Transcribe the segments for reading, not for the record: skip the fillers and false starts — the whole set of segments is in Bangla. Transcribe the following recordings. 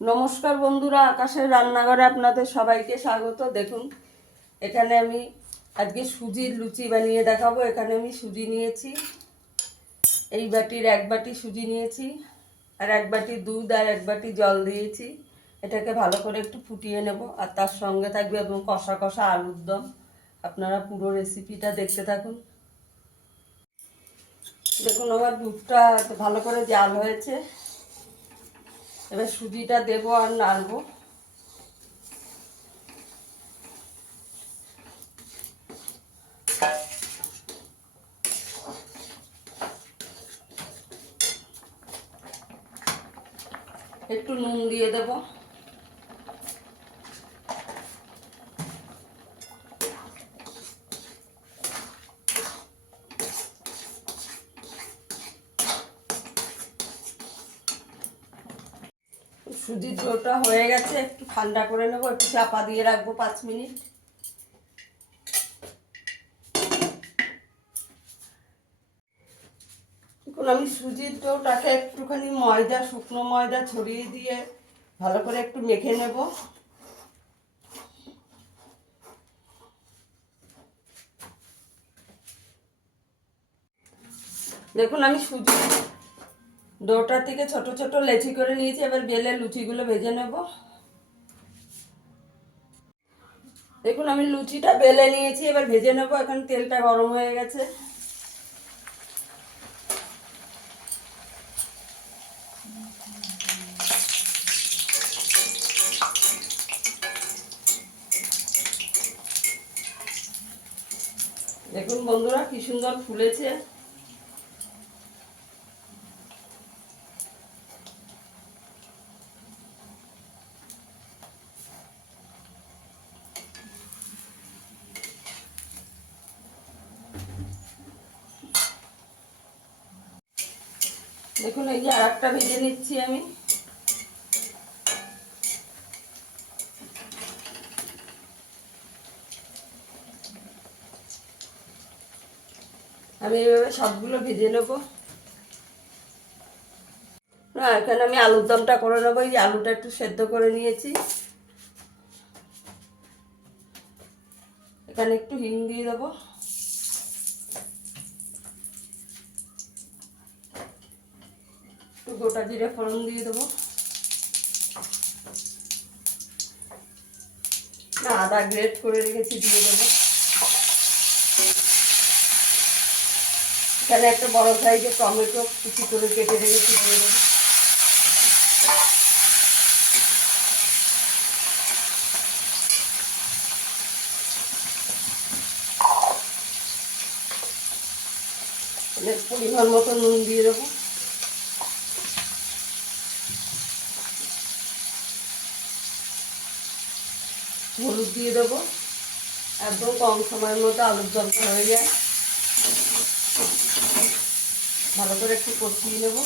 নমস্কার বন্ধুরা, আকাশের রান্নাঘরে আপনাদের সবাইকে স্বাগত। দেখুন, এখানে আমি আজকে সুজির লুচি বানিয়ে দেখাবো। এখানে আমি সুজি নিয়েছি, এই বাটির এক বাটি সুজি নিয়েছি, আর এক বাটি দুধ আর এক বাটি জল দিয়েছি। এটাকে ভালো করে একটু ফুটিয়ে নেব, আর তার সঙ্গে থাকবে এবং কষা কষা আলুর দম। আপনারা পুরো রেসিপিটা দেখতে থাকুন। দেখুন, আমার দুধটা ভালো করে জাল হয়েছে। এবার সুজিটা দেবো আর নাড়বো। একটু নুন দিয়ে দেব। সুজির ডোটা হয়ে গেছে, একটু ঠান্ডা করে নেব, একটু চাপা দিয়ে রাখবো 5 মিনিট। এখন আমি সুজির ডোটাকে একটুখানি ময়দা, শুকনো ময়দা ছড়িয়ে দিয়ে ভালো করে একটু মেখে নেব। দেখুন, আমি সুজি ডোটা থেকে ছোট ছোট লেচি করে নিয়েছি। এবার বেলে লুচিগুলো ভেজে নেব। দেখুন, আমি লুচিটা বেলে নিয়েছি, এবার ভেজে নেব। এখন তেলটা গরম হয়ে গেছে। দেখুন বন্ধুরা, কি সুন্দর ফুলেছে। দেখুন, এই যে আর একটা ভেজে নিচ্ছি আমি। এইভাবে সবগুলো ভেজে নেবো। হ্যাঁ, এখানে আমি আলুর দমটা করে নেবো। এই আলুটা একটু সেদ্ধ করে নিয়েছি। এখানে একটু হিং দিয়ে দেবো, একটু গোটা জিরে ফোড়ন দিয়ে দেবো, আদা গ্রেট করে রেখেছি দিয়ে দেবো। এখানে একটা বড় সাইজের টমেটো কুচি করে কেটে রেখেছি দিয়ে দেবো। পরিমাণ মতো নুন দিয়ে দেবো। হলুদ দিয়ে দেবো। একদম কম সময়ের মতো আলুর দমটা হয়ে যায়। ভালো করে একটু কষিয়ে নেব।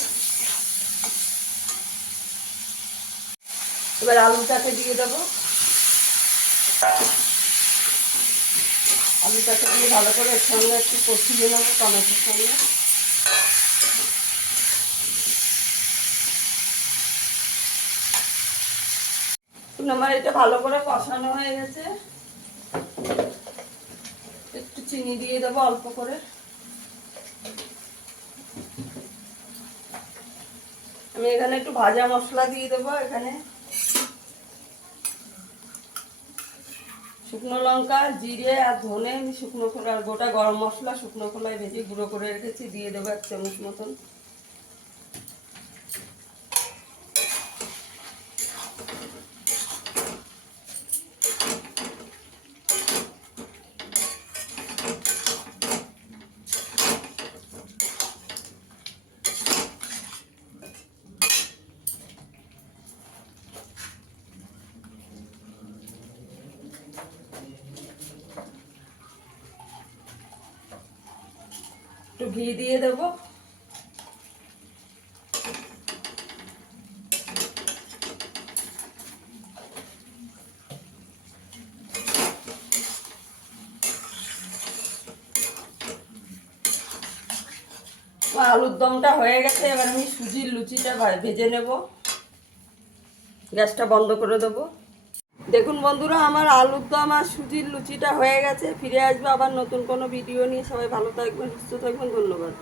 এবার আলুটাকে দিয়ে দেবো। আলুটাকে দিয়ে ভালো করে এর সঙ্গে একটু কষিয়ে নেবো টমেটোর সঙ্গে। আমার এটা ভালো করে কষানো হয়ে গেছে। একটু চিনি দিয়ে দেবো অল্প করে। আমি এখানে একটু ভাজা মশলা দিয়ে দেবো। এখানে শুকনো লঙ্কা, জিরে আর ধনে আমি শুকনো খোলা আর গোটা গরম মশলা শুকনো খোলায় ভেজে গুঁড়ো করে রেখেছি, দিয়ে দেবো 1 চামচ মতন। একটু ঘি দিয়ে দেবো। আলুর দমটা হয়ে গেছে। এবার আমি সুজির লুচিটা ভেজে নেব। গ্যাসটা বন্ধ করে দেবো। দেখুন বন্ধুরা, আমার আলুর দম আর সুজির লুচিটা হয়ে গেছে। ফিরে আসবো আবার নতুন কোনো ভিডিও নিয়ে। সবাই ভালো থাকবেন, সুস্থ থাকবেন, ধন্যবাদ।